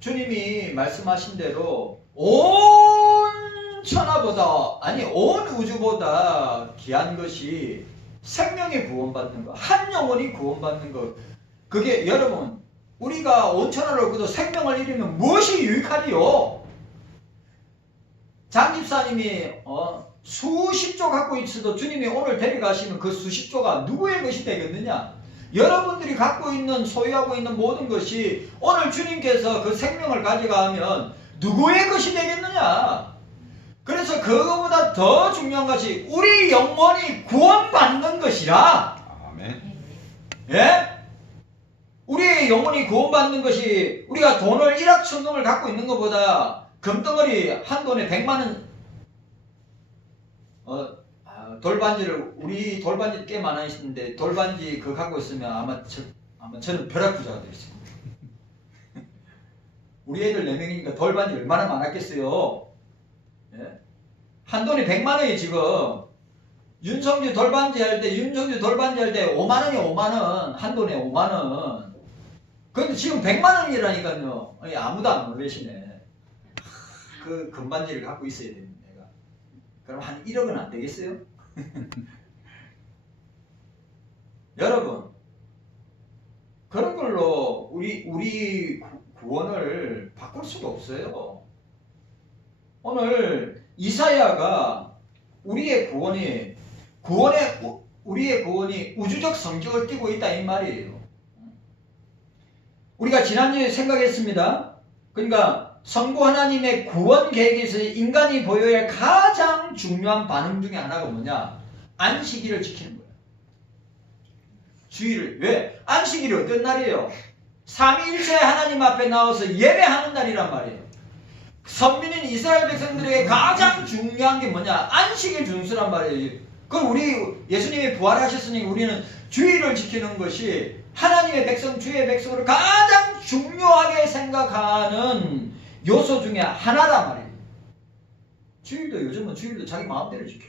주님이 말씀하신 대로 온 천하보다, 아니 온 우주보다 귀한 것이 생명의 구원받는 것, 한 영혼이 구원받는 것. 그게 여러분, 우리가 온 천하를 얻고도 생명을 잃으면 무엇이 유익하리요? 장 집사님이 수십조 갖고 있어도 주님이 오늘 데려가시는 그 수십조가 누구의 것이 되겠느냐? 여러분들이 갖고 있는, 소유하고 있는 모든 것이 오늘 주님께서 그 생명을 가져가면 누구의 것이 되겠느냐? 그래서 그거보다 더 중요한 것이 우리 영혼이 구원받는 것이라. 아멘. 예? 우리의 영혼이 구원받는 것이, 우리가 돈을 일확천금을 갖고 있는 것보다 금덩어리 한 돈에 100만원 돌반지를, 우리 돌반지 꽤 많아 있는데 돌반지 그거 갖고 있으면 아마 저는 벼락부자가 되겠습니다. 우리 애들 4명이니까 돌반지 얼마나 많았겠어요. 예? 한 돈에 100만원이 지금 윤성주 돌반지 할 때 5만원이 5만원, 한 돈에 5만원. 근데 지금 100만원이라니까요. 아무도 안 놀라시네. 그 금반지를 갖고 있어야 됩니다. 내가. 그럼 한 1억은 안 되겠어요? 여러분, 그런 걸로 우리 구원을 바꿀 수가 없어요. 오늘 이사야가 우리의 구원이 우주적 성격을 띠고 있다 이 말이에요. 우리가 지난주에 생각했습니다. 그러니까 성부 하나님의 구원 계획에서 인간이 보여야 할 가장 중요한 반응 중에 하나가 뭐냐? 안식일을 지키는 거예요. 주일을. 왜? 안식일이 어떤 날이에요? 삼위일체 하나님 앞에 나와서 예배하는 날이란 말이에요. 선민인 이스라엘 백성들에게 가장 중요한 게 뭐냐? 안식일 준수란 말이에요. 그럼 우리 예수님이 부활하셨으니 우리는 주일을 지키는 것이 하나님의 백성, 주의 백성으로 가장 중요하게 생각하는 요소 중에 하나란 말이에요. 요즘은 주일도 자기 마음대로 지켜.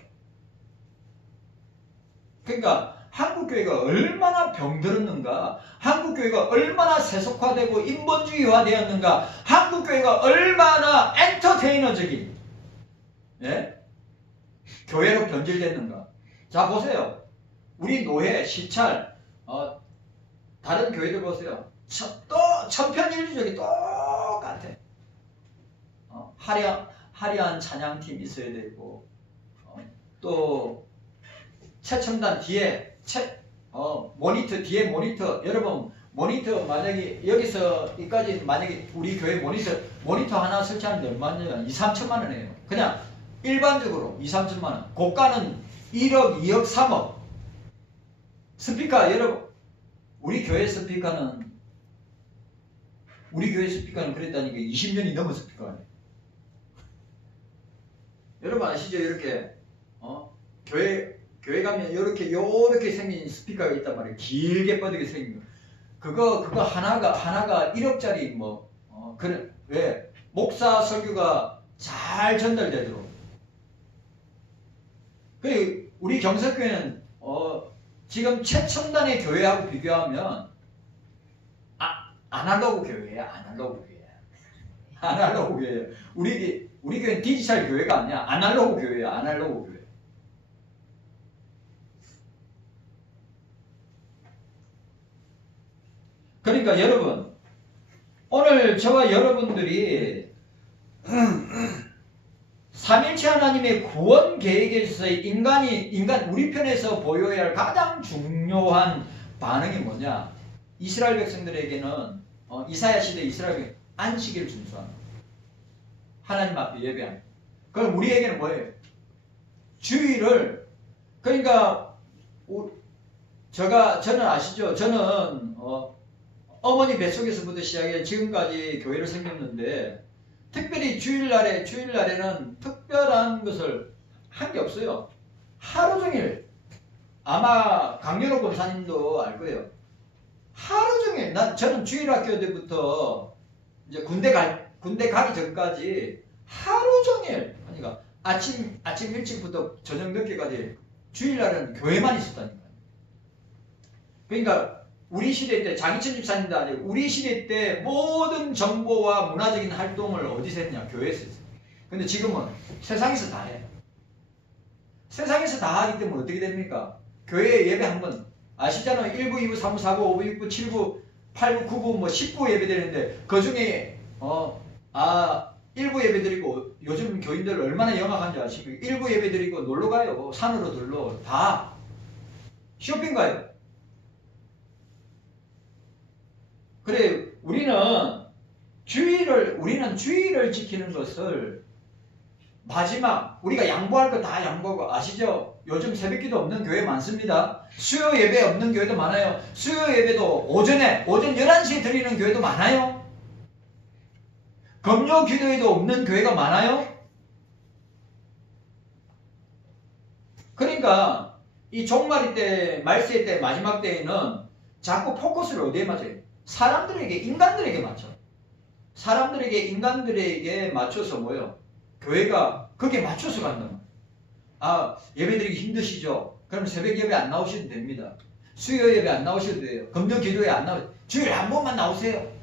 그러니까 한국교회가 얼마나 병들었는가, 한국교회가 얼마나 세속화되고 인본주의화 되었는가, 한국교회가 얼마나 엔터테이너적인 교회로 변질됐는가. 자, 보세요. 우리 노회, 시찰, 다른 교회들 보세요. 또 천편일률적이 똑같아. 화려한 찬양팀 있어야 되고, 또 최첨단 뒤에 모니터, 뒤에 모니터. 여러분, 모니터 만약에 여기서 여기까지 만약에 우리 교회 모니터 하나 설치하는데 얼마냐? 2, 3천만 원이에요. 그냥 일반적으로 2, 3천만 원. 고가는 1억, 2억, 3억. 스피커, 여러분, 우리 교회 스피커는 그랬다니까 20년이 넘은 스피커 아니에요. 여러분 아시죠? 이렇게 교회 가면 요렇게 생긴 스피커가 있단 말이에요. 길게 뻗게 생긴 거. 그거 하나가 1억짜리 그래. 왜? 목사 설교가 잘 전달되도록. 우리 경석교회는 지금 최첨단의 교회하고 비교하면 아날로그 교회야. 아날로그 교회야. 우리 교회는 디지털 교회가 아니야. 아날로그 교회야. 아날로그 교회. 그러니까 여러분, 오늘 저와 여러분들이 삼일체 하나님의 구원 계획에 있어서 우리 편에서 보여야 할 가장 중요한 반응이 뭐냐? 이스라엘 백성들에게는 이사야 시대 이스라엘 백성 안식일을 준수하는 거예요. 하나님 앞에 예배하는. 그럼 우리에게는 뭐예요? 주일을. 그러니까 저는 아시죠? 저는 어머니 뱃속에서부터 시작해 지금까지 교회를 섬겼는데, 특별히 주일날에는 특별한 것을 한 게 없어요. 하루 종일, 아마 강연호 권사님도 알 거예요. 하루 종일, 저는 주일학교 때부터 이제 군대 가기 전까지 하루 종일, 그러니까 아침 일찍부터 저녁 늦게까지 주일날은 교회만 있었다니까요. 그러니까 우리 시대 때 장희천 집사님도 아니고 우리 시대 때 모든 정보와 문화적인 활동을 어디서 했냐? 교회에서 했어요. 근데 지금은 세상에서 다 해. 세상에서 다 하기 때문에 어떻게 됩니까? 교회 예배 한번 아시잖아요. 1부, 2부, 3부, 4부, 5부, 6부, 7부, 8부, 9부, 뭐 10부 예배 드리는데 그 중에 1부 예배 드리고 요즘 교인들 얼마나 영악한지 아십니까? 1부 예배 드리고 놀러 가요. 산으로 들러 다 쇼핑 가요. 그래 우리는 주의를 지키는 것을 마지막 우리가 양보할 거 다 양보하고 아시죠? 요즘 새벽기도 없는 교회 많습니다. 수요 예배 없는 교회도 많아요. 수요 예배도 오전 11시에 드리는 교회도 많아요. 금요 기도회도 없는 교회가 많아요. 그러니까 이 종말이 때 말세 때 마지막 때에는 자꾸 포커스를 어디에 맞춰요? 인간들에게 맞춰. 인간들에게 맞춰서 뭐요? 교회가 거기에 맞춰서 간단 말이에요. 예배드리기 힘드시죠? 그럼 새벽 예배 안 나오셔도 됩니다. 수요 예배 안 나오셔도 돼요. 금요 기도회 안 나오셔도 돼요. 주일에 한 번만 나오세요.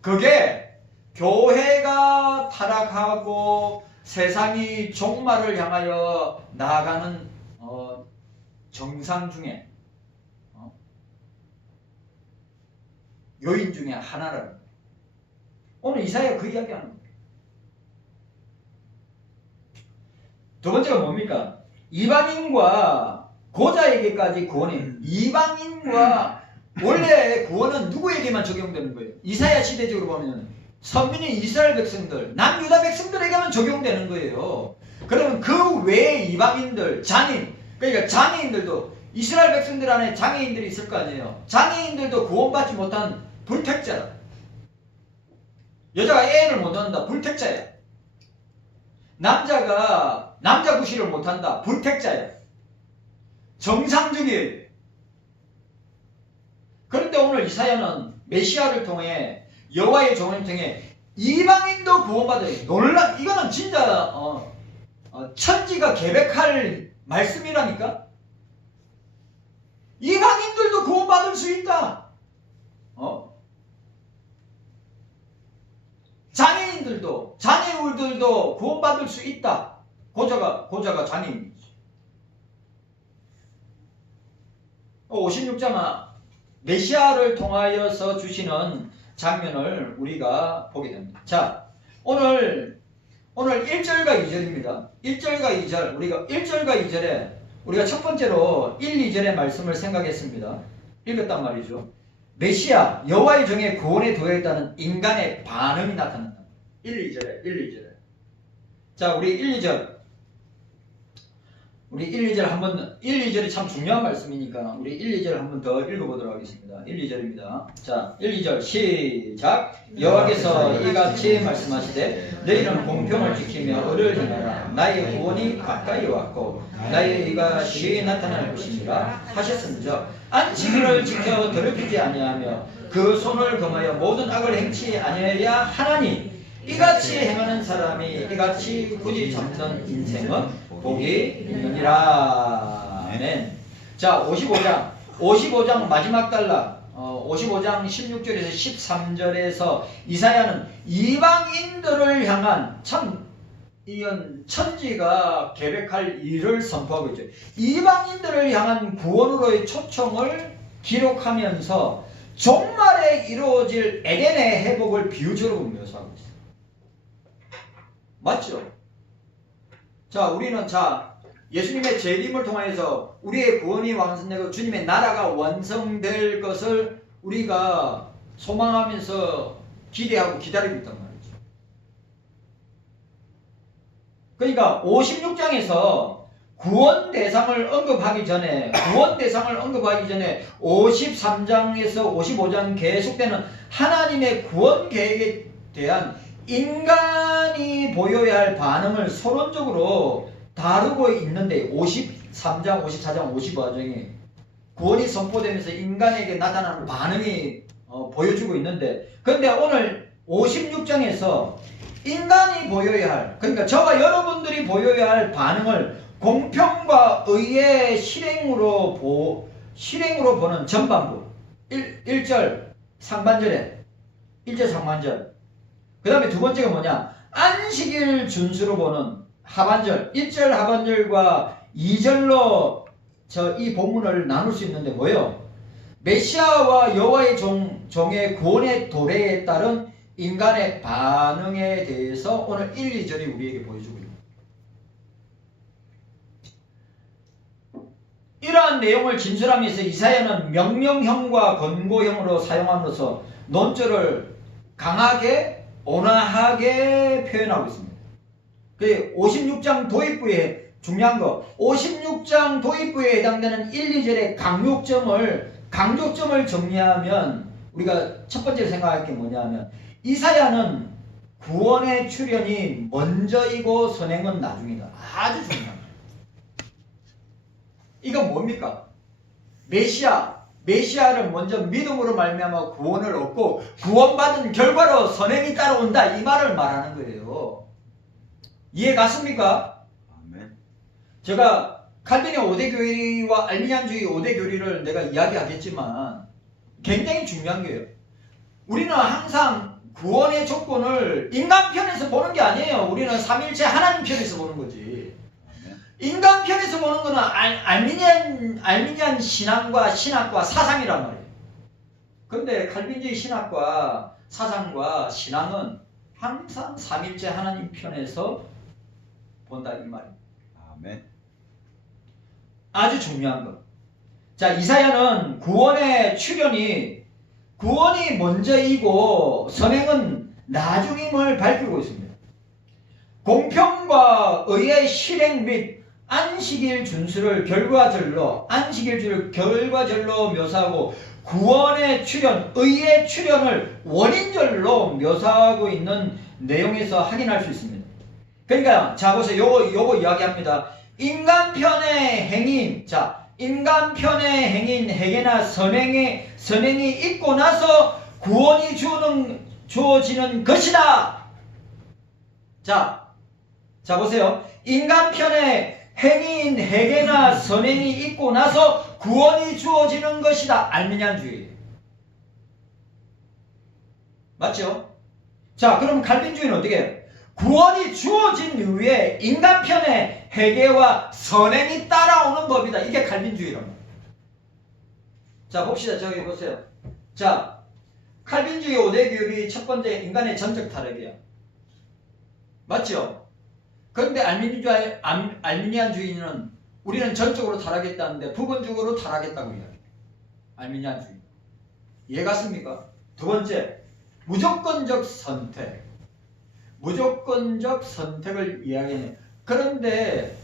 그게 교회가 타락하고 세상이 종말을 향하여 나아가는 정상 중에 요인 중에 하나라는 거예요. 오늘 이사야가 그 이야기하는 거예요. 두 번째가 뭡니까? 이방인과 고자에게까지 구원이 이방인과 원래 구원은 누구에게만 적용되는 거예요? 이사야 시대적으로 보면 선민인 이스라엘 백성들, 남유다 백성들에게만 적용되는 거예요. 그러면 그 외의 이방인들, 그러니까 장애인들도 이스라엘 백성들 안에 장애인들이 있을 거 아니에요. 장애인들도 구원받지 못한 불택자다. 여자가 애를 못 낳는다. 불택자야. 남자 구실을 못한다. 불택자야. 정상적이에요. 그런데 오늘 이사야는 메시아를 통해 여호와의 종을 통해 이방인도 구원받아요. 이거는 진짜 천지가 계획할 말씀이라니까. 이방인들도 구원받을 수 있다. 장애인들도 구원받을 수 있다. 고자가 장애인이지. 56장은 메시아를 통하여서 주시는 장면을 우리가 보게 됩니다. 자, 오늘 1절과 2절입니다. 1절과 2절, 우리가 1절과 2절에 우리가 첫 번째로 1, 2절의 말씀을 생각했습니다. 읽었단 말이죠. 메시아, 여호와의 종의 구원에 도약했다는 인간의 반응이 나타난다. 1, 2절에. 자, 우리 1, 2절. 우리 1, 2절이 참 중요한 말씀이니까 우리 1, 2절 한번 더 읽어보도록 하겠습니다. 1, 2절입니다. 자, 1, 2절 시작. 여호와께서 이같이 말씀하시되 너희는 공평을 지키며 의를 행하라. 나의 구원이 가까이 왔고 나의 의가 쉬이 나타날 것이니라 하셨습니다. 안식일을 지켜 더럽히지 아니하며 그 손을 금하여 모든 악을 행치 아니하여야 하나니 이같이 행하는 사람이 이같이 굳이 잡는 인생은 복이 있느니라. 아멘. 자, 55장 마지막 단락 55장 16절에서 13절에서 이사야는 이방인들을 향한 이건 천지가 계획할 일을 선포하고 있죠. 이방인들을 향한 구원으로의 초청을 기록하면서 종말에 이루어질 에덴의 회복을 비유적으로 묘사하고 있어요. 맞죠? 자, 우리는 예수님의 재림을 통해서 우리의 구원이 완성되고 주님의 나라가 완성될 것을 우리가 소망하면서 기대하고 기다리고 있단 말이죠. 그러니까 56장에서 구원 대상을 언급하기 전에 53장에서 55장 계속되는 하나님의 구원 계획에 대한 인간이 보여야 할 반응을 서론적으로 다루고 있는데 53장, 54장, 55장에 구원이 선포되면서 인간에게 나타나는 반응이 보여주고 있는데 그런데 오늘 56장에서 인간이 보여야 할 그러니까 저와 여러분들이 보여야 할 반응을 공평과 의의 실행으로 실행으로 보는 전반부 1절 상반절에 1절 상반절. 그 다음에 두 번째가 뭐냐? 안식일 준수로 보는 하반절 1절 하반절과 2절로 이 본문을 나눌 수 있는데 뭐예요? 메시아와 여호와의 종의 구원의 도래에 따른 인간의 반응에 대해서 오늘 1, 2절이 우리에게 보여주고 있습니다. 이러한 내용을 진술하면서 이사야는 명령형과 권고형으로 사용함으로써 논조를 강하게 온화하게 표현하고 있습니다. 그 56장 도입부에 중요한 거 56장 도입부에 해당되는 1, 2절의 강조점을 정리하면 우리가 첫 번째로 생각할 게 뭐냐면 이사야는 구원의 출현이 먼저이고 선행은 나중이다. 아주 중요합니다. 이건 뭡니까? 메시아를 먼저 믿음으로 말미암아 구원을 얻고 구원받은 결과로 선행이 따라온다. 이 말을 말하는 거예요. 이해 갔습니까? 아멘. 제가 칼빈의 5대 교리와 알미니안주의 5대 교리를 내가 이야기하겠지만 굉장히 중요한 거예요. 우리는 항상 구원의 조건을 인간 편에서 보는 게 아니에요. 우리는 삼일체 하나님 편에서 보는 거지. 인간 편에서 보는 거는 알미니안 신앙과 신학과 사상이란 말이에요. 그런데 칼빈주의 신학과 사상과 신앙은 항상 삼일체 하나님 편에서 본다 이 말이에요. 아멘. 아주 중요한 것. 자, 이사야는 구원이 먼저이고 선행은 나중임을 밝히고 있습니다. 공평과 의의 실행 및 안식일 준수를 결과절로 묘사하고 구원의 출현, 의의 출현을 원인절로 묘사하고 있는 내용에서 확인할 수 있습니다. 그러니까 자 보세요. 요거 이야기합니다. 인간편의 행인, 인간편의 행인 해계나 선행이 있고 나서 구원이 주어지는 것이다. 자 보세요. 인간편의 행인 해계나 선행이 있고 나서 구원이 주어지는 것이다. 알미니안주의. 맞죠? 자, 그럼 칼빈주의는 어떻게 해요? 구원이 주어진 이후에 인간편의 회개와 선행이 따라오는 법이다. 이게 칼빈주의랍니다. 자, 봅시다. 저기 보세요. 자, 칼빈주의 5대 교리 첫 번째 인간의 전적 타락이야. 맞죠? 그런데 알미니안주의는 우리는 전적으로 타락했다는데 부분적으로 타락했다고 이야기해요. 알미니안주의. 이해 갔습니까? 두 번째, 무조건적 선택을 이야기해요. 그런데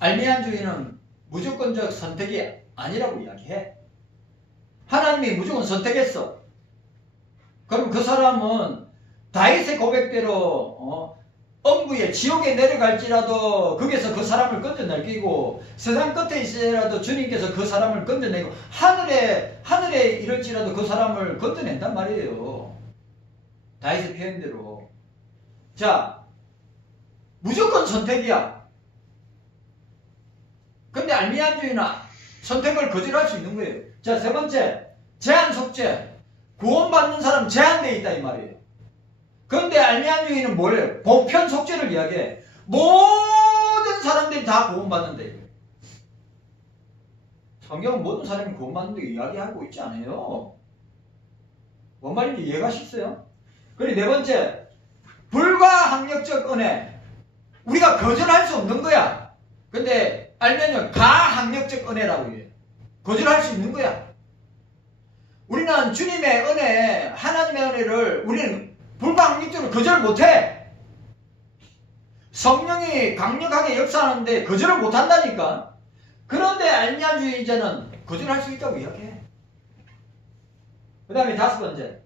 알미니안주의는 무조건적 선택이 아니라고 이야기해. 하나님이 무조건 선택했어. 그럼 그 사람은 다윗의 고백대로 엄구에 지옥에 내려갈지라도 거기서 그 사람을 건져내기고 세상 끝에 있으라도 주님께서 그 사람을 건져내고 하늘에 이럴지라도 그 사람을 건져낸단 말이에요. 다윗의 표현대로. 자, 무조건 선택이야. 근데 알미니안주의는 선택을 거절할 수 있는 거예요. 자, 세 번째, 제한 속죄. 구원받는 사람 제한되어 있다 이 말이에요. 그런데 알미니안주의는 뭐예요? 보편 속죄를 이야기해. 모든 사람들이 다 구원받는다 이거예요. 성경은 모든 사람이 구원받는다 이야기하고 있지 않아요. 뭔 말인지 이해가 쉽어요? 그리고 네 번째, 불가항력적 은혜. 우리가 거절할 수 없는 거야. 근데 알면은 가항력적 은혜라고 해요. 거절할 수 있는 거야. 우리는 주님의 은혜, 하나님의 은혜를 우리는 불가항력적으로 거절 못해. 성령이 강력하게 역사하는데 거절을 못한다니까. 그런데 알미니안주의자는 거절할 수 있다고 이야기해. 그 다음에 다섯 번째,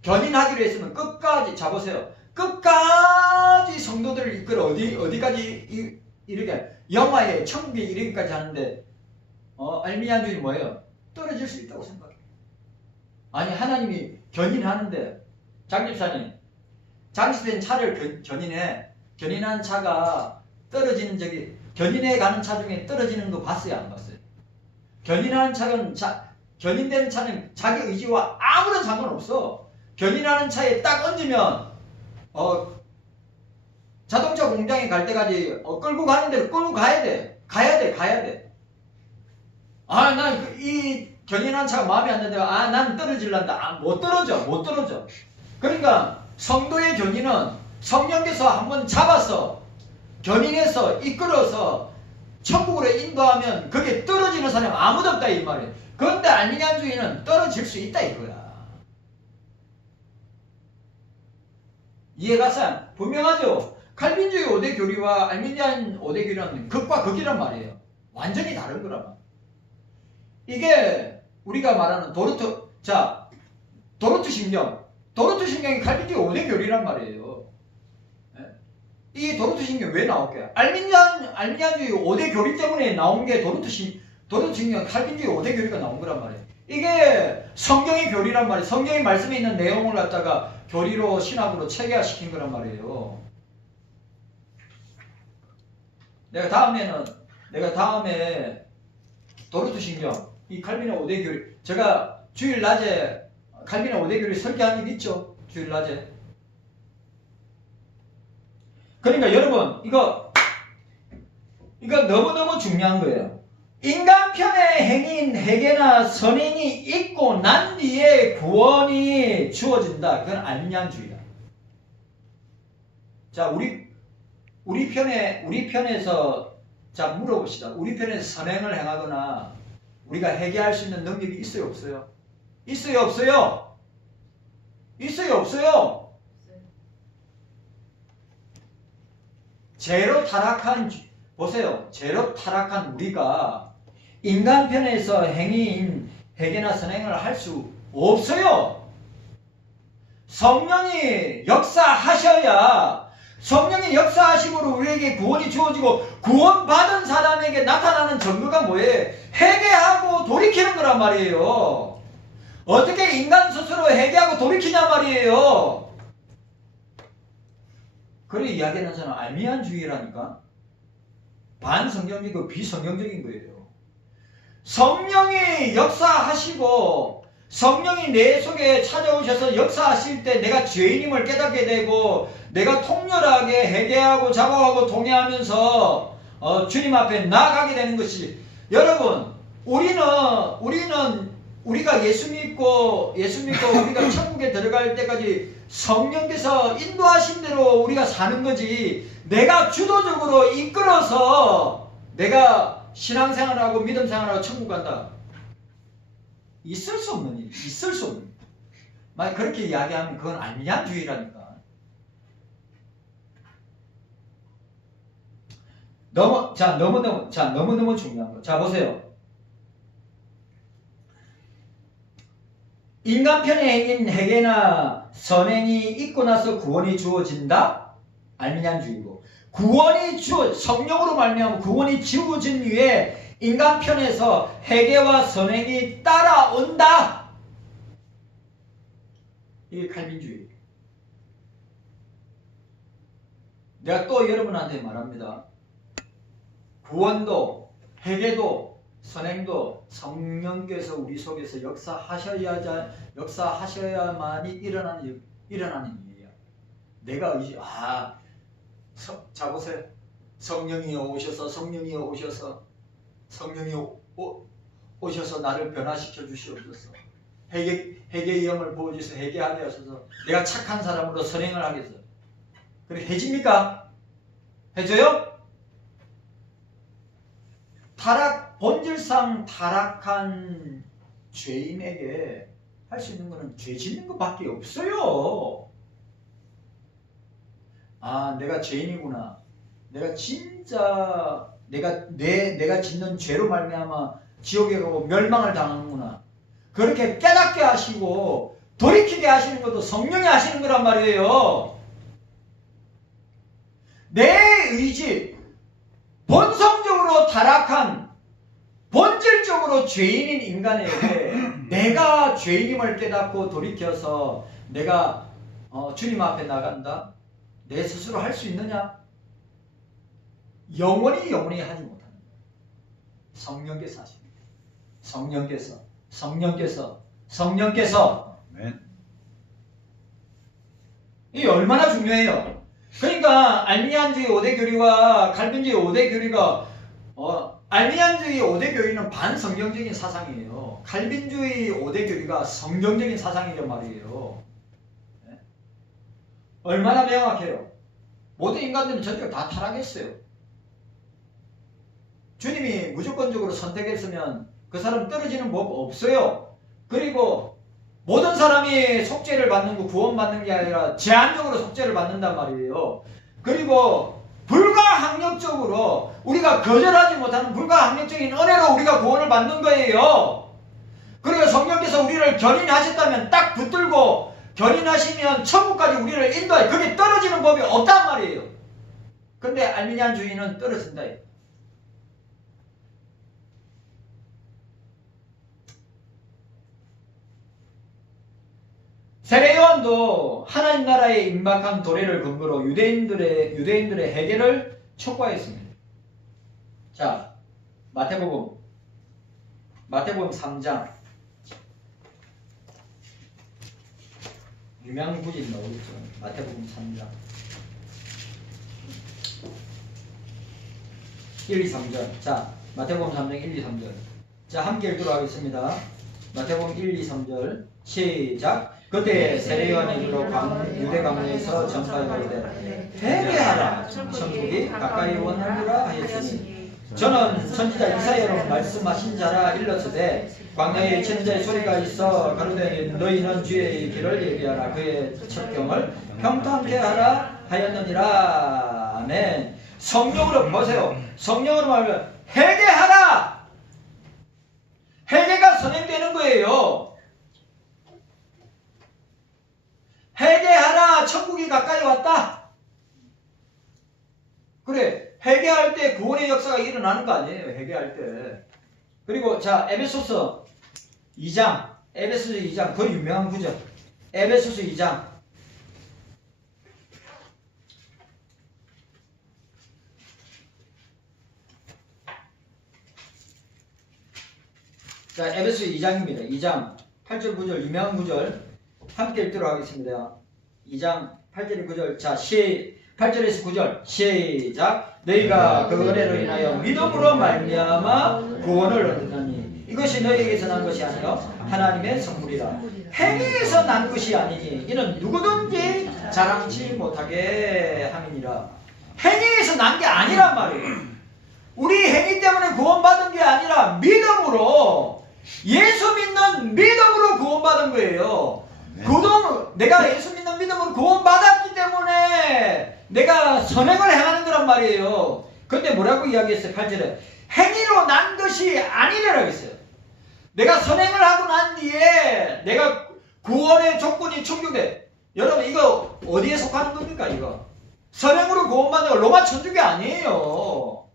견인하기로 했으면 끝까지. 잡으세요. 끝까지 성도들을 이끌어 어디까지 이렇게 영화에 천국에 이르기까지 하는데 알미니안주의는 뭐예요? 떨어질 수 있다고 생각해요. 아니, 하나님이 견인하는데 장집사님, 장시된 차를 견인한 차가 떨어지는 견인해 가는 차 중에 떨어지는 거 봤어요? 안 봤어요? 견인하는 차는 견인되는 차는 자기 의지와 아무런 상관없어. 견인하는 차에 딱 얹으면 자동차 공장에 갈 때까지 끌고 가는 대로 끌고 가야 돼. 가야 돼. 아, 난 이 견인하는 차가 마음에 안 드는데 난 떨어질란다. 못 떨어져. 그러니까 성도의 견인은 성령께서 한번 잡아서 견인해서 이끌어서 천국으로 인도하면 그게 떨어지는 사람 아무도 없다 이 말이에요. 그런데 알미니안주의는 떨어질 수 있다 이거야. 이해가서 분명하죠? 칼빈주의 5대 교리와 알미니안 5대 교리는 극과 극이란 말이에요. 완전히 다른 거란 말이에요. 이게 우리가 말하는 도르트 신경이 칼빈주의 5대 교리란 말이에요. 이 도르트 신경 왜 나올게요? 알미니안주의 5대 교리 때문에 나온 게 도르트 신경 칼빈주의 5대 교리가 나온 거란 말이에요. 이게 성경의 교리란 말이에요. 성경의 말씀에 있는 내용을 갖다가 교리로 신학으로 체계화시킨 거란 말이에요. 내가 다음에 도르트 신경 이 칼빈의 5대 교리 제가 주일 낮에 칼빈의 5대 교리 설계한 적 있죠? 주일 낮에. 그러니까 여러분 이거 너무너무 중요한 거예요. 인간 편의 행위인 회개나 선행이 있고 난 뒤에 구원이 주어진다. 그건 알미니안주의다. 자, 우리 편에서 자 물어봅시다. 우리 편에서 선행을 행하거나 우리가 회개할 수 있는 능력이 있어요, 없어요? 있어요, 없어요? 있어요, 없어요? 죄로 타락한 우리가 인간 편에서 행위인 회개나 선행을 할 수 없어요. 성령이 역사하심으로 우리에게 구원이 주어지고 구원받은 사람에게 나타나는 증거가 뭐예요? 회개하고 돌이키는 거란 말이에요. 어떻게 인간 스스로 회개하고 돌이키냐 말이에요. 그래 이야기하는 사람은 알미니안주의라니까. 반성경적이고 비성경적인 거예요. 성령이 역사하시고 성령이 내 속에 찾아오셔서 역사하실 때 내가 죄인임을 깨닫게 되고 내가 통렬하게 회개하고 자복하고 통회하면서 주님 앞에 나아가게 되는 것이 여러분 우리가 예수 믿고 우리가 천국에 들어갈 때까지 성령께서 인도하신 대로 우리가 사는 거지 내가 주도적으로 이끌어서 내가 신앙생활하고 믿음생활하고 천국 간다. 있을 수 없는 일. 만약 그렇게 이야기하면 그건 알미니안주의라니까. 너무너무 중요한 거. 자, 보세요. 인간 편의 행인 회개나 선행이 있고 나서 구원이 주어진다? 알미니안주의고. 성령으로 말미암아 구원이 주어진 후에 인간 편에서 회개와 선행이 따라온다? 이게 칼빈주의. 내가 또 여러분한테 말합니다. 구원도 회개도 선행도 성령께서 우리 속에서 역사하셔야만이 일어나는 일이야. 내가 자 보세요. 성령이 오셔서 나를 변화시켜 주시옵소서. 회개의 영을 부어주셔서 회개하게 하셔서 내가 착한 사람으로 선행을 하겠어. 그렇게 해집니까? 해줘요? 본질상 타락한 죄인에게 할 수 있는 것은 죄 짓는 것밖에 없어요. 내가 죄인이구나. 내가 진짜 내가 짓는 죄로 말미암아 지옥에 가고 멸망을 당하는구나. 그렇게 깨닫게 하시고 돌이키게 하시는 것도 성령이 하시는 거란 말이에요. 내 의지, 본성적으로 타락한 본질적으로 죄인인 인간에게 내가 죄인임을 깨닫고 돌이켜서 내가 주님 앞에 나간다? 내 스스로 할 수 있느냐? 영원히 하지 못하는 거예요. 성령께서 하십니다. 성령께서 아멘. 이게 얼마나 중요해요. 그러니까 알미니안주의 5대 교리와 칼빈주의 5대 교리가 알미니안주의 5대 교리는 반성경적인 사상이에요. 칼빈주의 5대 교리가 성경적인 사상이란 말이에요. 네? 얼마나 명확해요. 모든 인간들은 전적으로 다 타락했어요. 주님이 무조건적으로 선택했으면 그 사람 떨어지는 법 없어요. 그리고 모든 사람이 속죄를 받는 거 구원받는 게 아니라 제한적으로 속죄를 받는단 말이에요. 그리고 불가항력적으로 우리가 거절하지 못하는 불가항력적인 은혜로 우리가 구원을 받는 거예요. 그리고 성령께서 우리를 견인하셨다면 딱 붙들고 견인하시면 천국까지 우리를 인도해. 그게 떨어지는 법이 없단 말이에요. 근데 알미니안주의는 떨어진다. 세례요한도 하나님 나라의 임박한 도래를 근거로 유대인들의 해결을 촉구하였습니다. 자, 마태복음 3장 유명한 구절이 나오겠죠. 마태복음 3장 1, 2, 3절. 자, 마태복음 3장 1, 2, 3절. 자, 함께 읽도록 하겠습니다. 마태복음 1, 2, 3절 시작. 그때 세례요한이 이르러 유대 광야에서 전파하되 회개하라, 천국이 가까이 원하노라 하였으니 저는 선지자 이사야로 말씀하신 자라 일렀으되 광야에 천자의 소리가 있어 가로되 너희는 주의 길을 예비하라, 그의 첩경을 평탄케 하라 하였느니라. 아멘. 성령으로 보세요. 성령으로 말하면 회개하라. 회개가 선행되는 거예요. 회개하라, 천국이 가까이 왔다. 그래, 회개할 때 구원의 역사가 일어나는 거 아니에요. 회개할 때. 그리고 자, 에베소서 2장 그 유명한 구절. 에베소서 2장 자, 에베소서 2장입니다. 2장 8절 9절 유명한 구절 함께 읽도록 하겠습니다. 2장 8절 9절. 자, 8절에서 9절 시작. 너희가 그 은혜로 인하여 믿음으로 말미암아 구원을 얻었나니 이것이 너희에게서 난 것이 아니라 하나님의 선물이라. 행위에서 난 것이 아니니 이는 누구든지 자랑치 못하게 함이니라. 행위에서 난 게 아니란 말이에요. 우리 행위 때문에 구원받은 게 아니라 믿음으로, 예수 믿는 믿음으로 구원받은 거예요. 내가 예수 믿는 믿음으로 구원받았기 때문에 내가 선행을 행하는 거란 말이에요. 근데 뭐라고 이야기했어요? 8절에 행위로 난 것이 아니라고 했어요. 내가 선행을 하고 난 뒤에 내가 구원의 조건이 충족돼. 여러분 이거 어디에 속하는 겁니까? 이거 선행으로 구원받는 거 로마 천주교 아니에요.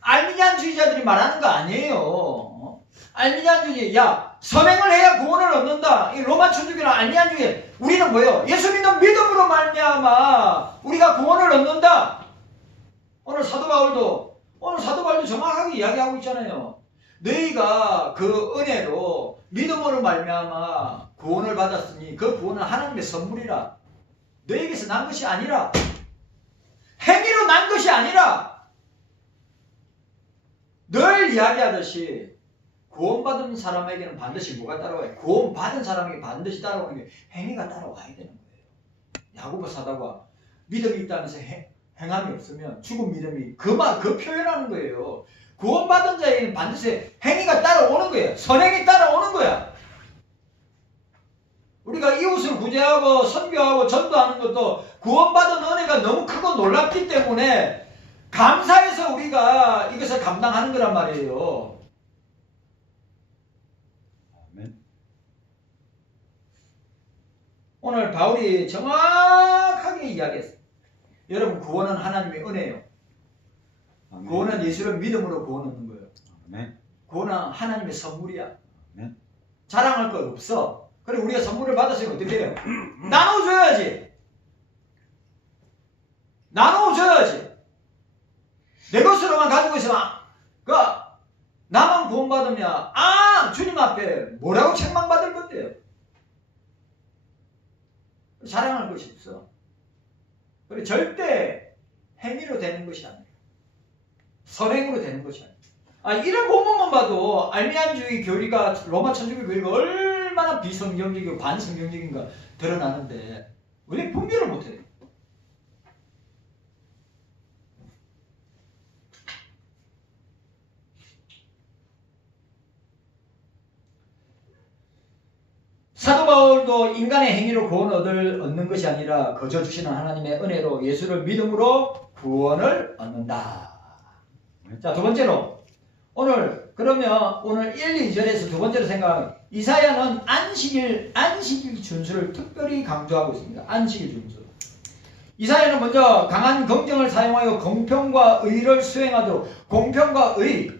알미니안주의자들이 말하는 거 아니에요. 알미니안주의, 야 선행을 해야 구원을 얻는다. 이 로마 천주교나 알미니안주의. 우리는 뭐예요? 예수 믿는 믿음으로 말미암아 우리가 구원을 얻는다. 오늘 사도 바울도 정확하게 이야기하고 있잖아요. 너희가 그 은혜로 믿음으로 말미암아 구원을 받았으니 그 구원은 하나님의 선물이라. 너희에게서 난 것이 아니라, 행위로 난 것이 아니라. 늘 이야기하듯이 구원받은 사람에게는 반드시 뭐가 따라와요? 구원받은 사람에게 반드시 따라오는 게 행위가 따라와야 되는 거예요. 야고보 사도가 믿음이 있다면서 행함이 없으면 죽은 믿음이 그 표현하는 거예요. 구원받은 자에게는 반드시 행위가 따라오는 거예요. 선행이 따라오는 거야. 우리가 이웃을 구제하고 선교하고 전도하는 것도 구원받은 은혜가 너무 크고 놀랍기 때문에 감사해서 우리가 이것을 감당하는 거란 말이에요. 아멘. 오늘 바울이 정확하게 이야기했어요. 여러분 구원은 하나님의 은혜예요. 아멘. 구원은 예수를 믿음으로 구원 얻는 거예요. 아멘. 구원은 하나님의 선물이야. 아멘. 자랑할 것 없어. 그리고 우리가 선물을 받았으면 어떻게 해요? 나눠줘야지. 나눠줘야지. 내 것으로만 가지고 있으면 나만 구원받으면 주님 앞에 뭐라고 책망받을 건데요. 자랑할 것이 없어. 그리고 절대 행위로 되는 것이 아니에요. 선행으로 되는 것이 아니에요. 이런 본문만 봐도 알미안주의 교리가 로마 천주교 교리가 얼마나 비성경적이고 반성경적인가 드러나는데 왜 분별을 못해요? 사도 바울도 인간의 행위로 구원을 얻는 것이 아니라 거저 주시는 하나님의 은혜로 예수를 믿음으로 구원을 얻는다. 자, 두 번째로 그러면 오늘 1, 2절에서 두 번째로 생각하면 이사야는 안식일 준수를 특별히 강조하고 있습니다. 안식일 준수. 이사야는 먼저 강한 긍정을 사용하여 공평과 의를 수행하도록 공평과 의.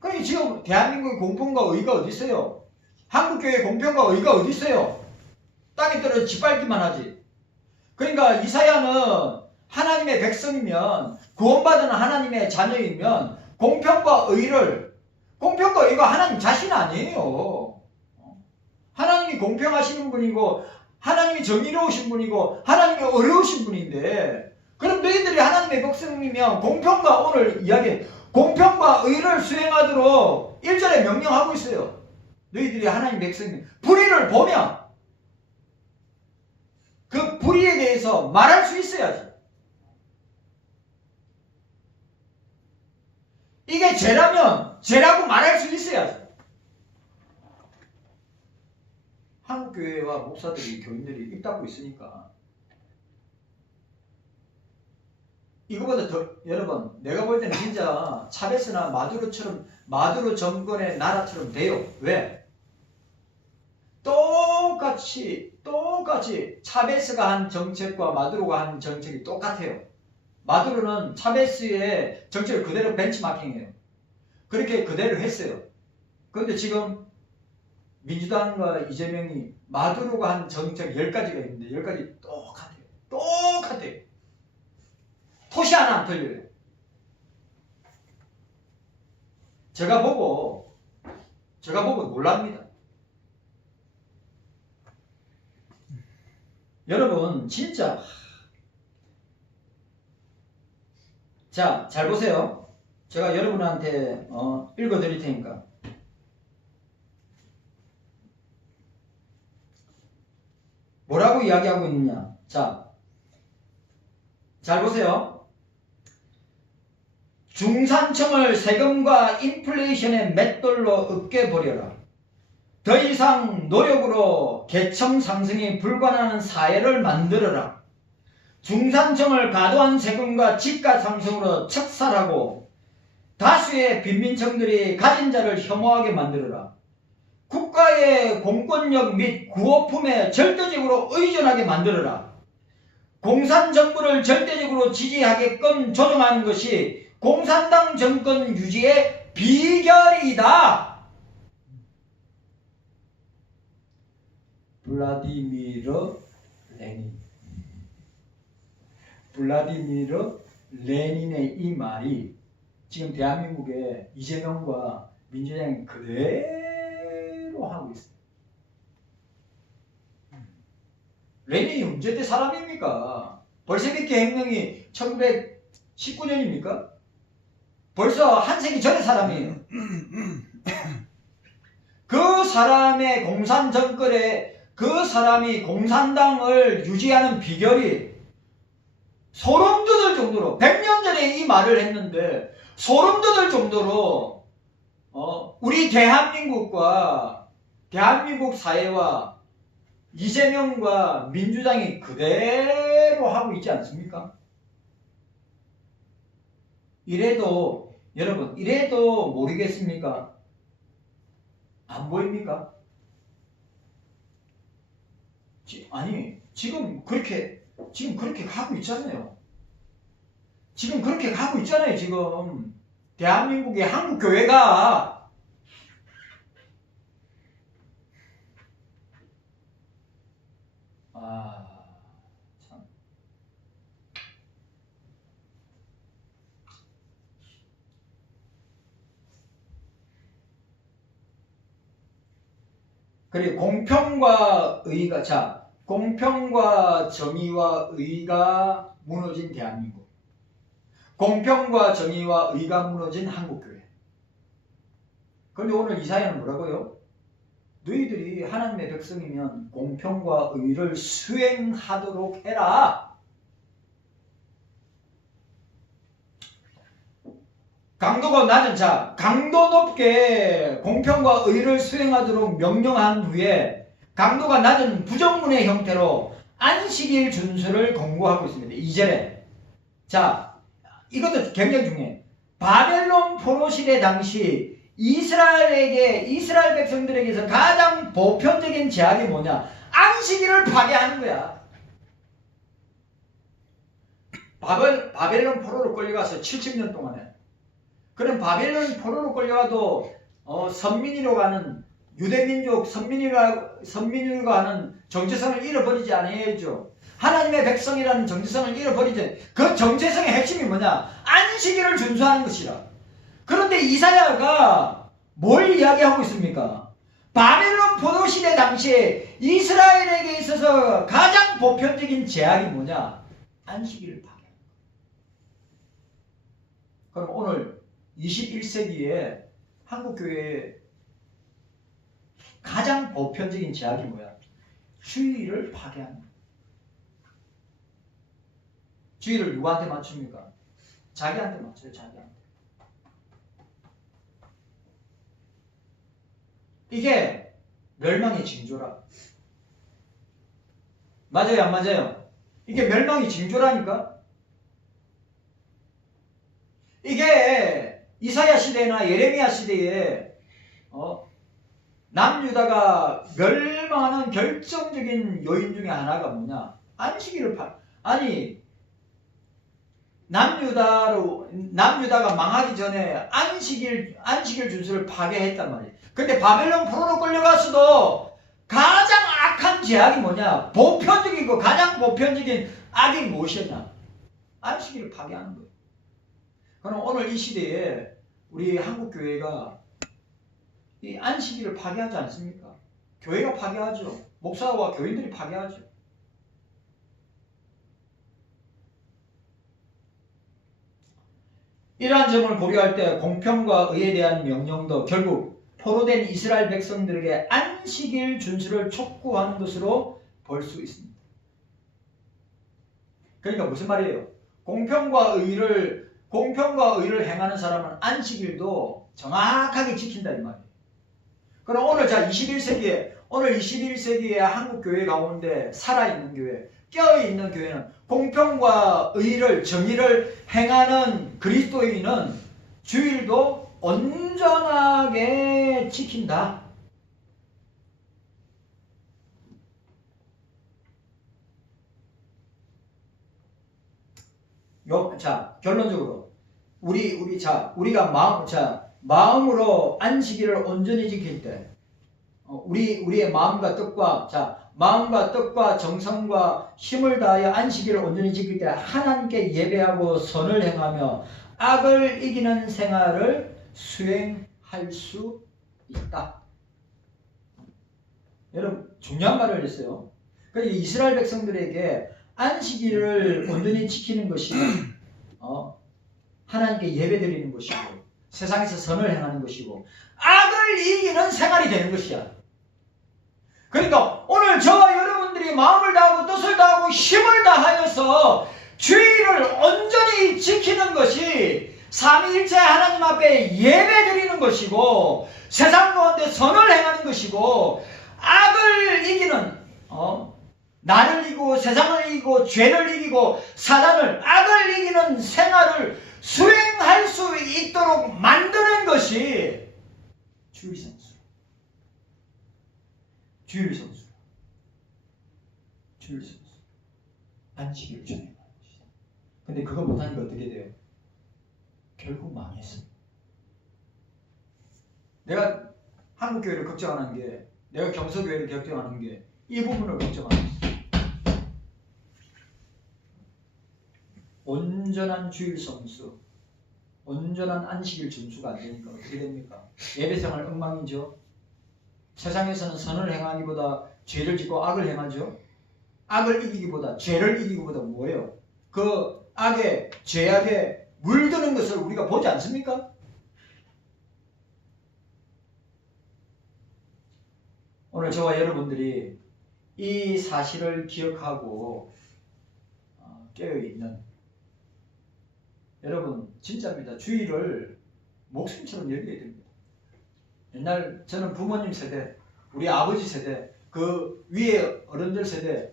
그러니 지금 대한민국의 공평과 의가 어디 있어요? 한국교회의 공평과 의가 어디 있어요? 땅에 떨어져 짓밟기만 하지. 그러니까 이사야는 하나님의 백성이면 구원받은 하나님의 자녀이면 공평과 의가 하나님 자신 아니에요. 하나님이 공평하시는 분이고 하나님이 정의로우신 분이고 하나님이 어려우신 분인데 그럼 너희들이 하나님의 백성이면 오늘 이야기 공평과 의를 수행하도록 1절에 명령하고 있어요. 너희들이 하나님 백성이면 불의를 보면 그 불의에 대해서 말할 수 있어야지. 이게 죄라면 죄라고 말할 수 있어야지. 한국교회와 목사들이 교인들이 입 닫고 있으니까 이거보다 더 여러분 내가 볼 때는 진짜 차베스나 마두로 정권의 나라처럼 돼요. 왜? 똑같이 차베스가 한 정책과 마두로가 한 정책이 똑같아요. 마두로는 차베스의 정책을 그대로 벤치마킹해요. 그렇게 그대로 했어요. 그런데 지금 민주당과 이재명이 마두로가 한 정책 10가지가 있는데 10가지 똑같아요. 토시 하나 안 틀려요. 제가 보고 놀랍니다. 여러분 진짜 자, 잘 보세요. 제가 여러분한테 읽어 드릴 테니까 뭐라고 이야기하고 있느냐. 자, 잘 보세요. 중산층을 세금과 인플레이션의 맷돌로 으깨버려라. 더 이상 노력으로 계층 상승이 불가능한 사회를 만들어라. 중산층을 과도한 세금과 집가 상승으로 척살하고 다수의 빈민층들이 가진 자를 혐오하게 만들어라. 국가의 공권력 및 구호품에 절대적으로 의존하게 만들어라. 공산정부를 절대적으로 지지하게끔 조정하는 것이 공산당 정권 유지의 비결이다. 블라디미르 레닌의 이 말이 지금 대한민국의 이재명과 민주당이 그대로 하고 있어요. 레닌이 언제 때 사람입니까? 볼셰비키 혁명이 1919년입니까? 벌써 한 세기 전의 사람이에요. 그 사람의 공산 정권에 그 사람이 공산당을 유지하는 비결이 소름 돋을 정도로 100년 전에 이 말을 했는데 소름 돋을 정도로 우리 대한민국 사회와 이재명과 민주당이 그대로 하고 있지 않습니까? 여러분 이래도 모르겠습니까? 안 보입니까? 지금 그렇게 가고 있잖아요. 지금 대한민국의 한국교회가 참. 그리고 공평과 의가, 자, 공평과 정의와 의가 무너진 대한민국. 공평과 정의와 의가 무너진 한국교회. 그런데 오늘 이사야는 뭐라고요? 너희들이 하나님의 백성이면 공평과 의를 수행하도록 해라. 강도가 낮은 자, 강도 높게 공평과 의를 수행하도록 명령한 후에 강도가 낮은 부정문의 형태로 안식일 준수를 권고하고 있습니다. 2절에. 자, 이것도 굉장히 중요해. 바벨론 포로 시대 당시 이스라엘 백성들에게서 가장 보편적인 제약이 뭐냐? 안식일을 파괴하는 거야. 바벨론 포로로 끌려가서 70년 동안에. 그럼 바벨론 포로로 끌려가도 선민이로 가는 유대민족 선민이로 가는 정체성을 잃어버리지 않아야죠. 하나님의 백성이라는 정체성을 잃어버리지. 그 정체성의 핵심이 뭐냐? 안식일을 준수하는 것이라. 그런데 이사야가 뭘 이야기하고 있습니까? 바벨론 포로 시대 당시에 이스라엘에게 있어서 가장 보편적인 제약이 뭐냐? 안식일을 파괴하는 거예요. 그럼 오늘 21세기에 한국교회의 가장 보편적인 제약이 뭐야? 주일을 파괴하는 거예요. 주일을 누구한테 맞춥니까? 자기한테 맞춰요. 자기한테. 이게 멸망의 징조라. 맞아요? 안 맞아요? 이게 멸망의 징조라니까? 이게 이사야 시대나 예레미야 시대에 남유다가 멸망하는 결정적인 요인 중에 하나가 뭐냐? 안식일을 아니 남유다가 망하기 전에 안식일 준수를 파괴했단 말이에요. 근데 바벨론 포로로 끌려갔어도 가장 악한 제약이 뭐냐? 보편적이고 가장 보편적인 악이 무엇이었냐? 안식일을 파괴하는 거예요. 그럼 오늘 이 시대에 우리 한국교회가 이 안식일을 파괴하지 않습니까? 교회가 파괴하죠. 목사와 교인들이 파괴하죠. 이러한 점을 고려할 때 공평과 의에 대한 명령도 결국 포로된 이스라엘 백성들에게 안식일 준수를 촉구하는 것으로 볼 수 있습니다. 그러니까 무슨 말이에요? 공평과 의를 행하는 사람은 안식일도 정확하게 지킨다 이 말이에요. 그럼 오늘 21세기에 한국 교회 가운데 살아있는 교회, 깨어있는 교회는 공평과 의를, 정의를 행하는 그리스도인은 주일도 온전하게 지킨다. 자, 결론적으로 우리가 마음으로 안식일을 온전히 지킬 때 우리의 마음과 뜻과 정성과 힘을 다하여 안식일을 온전히 지킬 때 하나님께 예배하고 선을 행하며 악을 이기는 생활을 수행할 수 있다. 여러분 중요한 말을 했어요. 그러니까 이스라엘 백성들에게 안식일을 온전히 지키는 것이 하나님께 예배드리는 것이고 세상에서 선을 행하는 것이고 악을 이기는 생활이 되는 것이야. 그러니까 오늘 저와 여러분들이 마음을 다하고 뜻을 다하고 힘을 다하여서 주의를 온전히 지키는 것이 삼위일체 하나님 앞에 예배드리는 것이고 세상 가운데 선을 행하는 것이고 악을 이기는 나를 이기고 세상을 이기고 죄를 이기고 사단을 악을 이기는 생활을 수행할 수 있도록 만드는 것이 주일성수. 안식일을 준행하는 것이다. 근데 그거 못하니까 어떻게 돼요? 결국 망했습니다. 내가 한국교회를 걱정하는 게, 내가 경서교회를 걱정하는 게 이 부분을 걱정하는 것입니다. 온전한 주일 성수, 온전한 안식일 준수가 안 되니까 어떻게 됩니까? 예배생활 엉망이죠. 세상에서는 선을 행하기보다 죄를 짓고 악을 행하죠. 악을 이기기보다 죄를 이기기보다 뭐예요? 그 악에 죄악에 물드는 것을 우리가 보지 않습니까? 오늘 저와 여러분들이 이 사실을 기억하고 깨어있는 여러분 진짜입니다. 주의를 목숨처럼 여겨야 됩니다. 옛날 저는 부모님 세대, 우리 아버지 세대, 그 위에 어른들 세대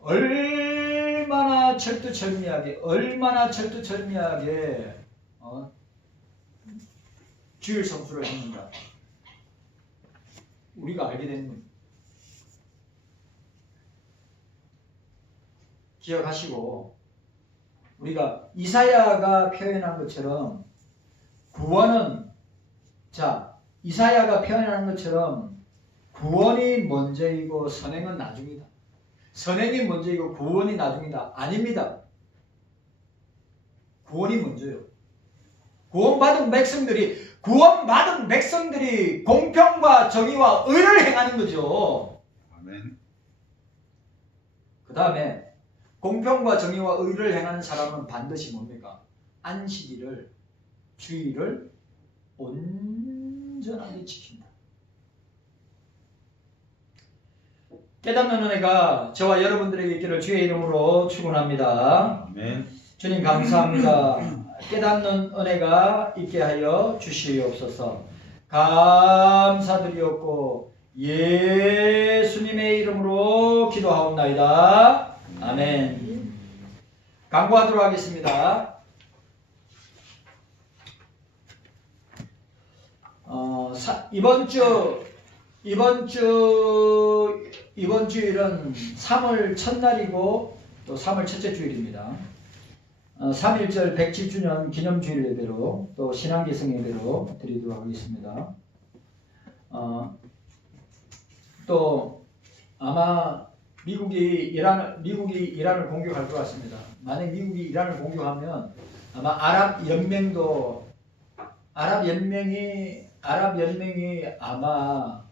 얼마나 철두철미하게 주일 성수를 했는가 우리가 알게 되는 겁니다. 기억하시고 우리가 이사야가 표현한 것처럼 구원은 이사야가 표현한 것처럼 구원이 먼저이고 선행은 나중이다. 선행이 먼저이고 구원이 나중이다. 아닙니다. 구원이 먼저요. 구원받은 백성들이 공평과 정의와 의를 행하는 거죠. 아멘. 그 다음에 공평과 정의와 의를 행하는 사람은 반드시 뭡니까? 안식일을, 주일을 온전하게 지킨다. 깨닫는 은혜가 저와 여러분들에게 있기를 주의 이름으로 축원합니다. 아멘. 주님 감사합니다. 깨닫는 은혜가 있게 하여 주시옵소서. 감사드리옵고 예수님의 이름으로 기도하옵나이다. 아멘. 강구하도록 하겠습니다. 이번 주일은 3월 첫날이고 또 3월 첫째 주일입니다. 3.1절 107주년 기념주일 예배로 또 신앙기성 예배로 드리도록 하겠습니다. 또 아마 미국이 이란을 공격할 것 같습니다. 만약 미국이 이란을 공격하면 아마 아랍 연맹이 아마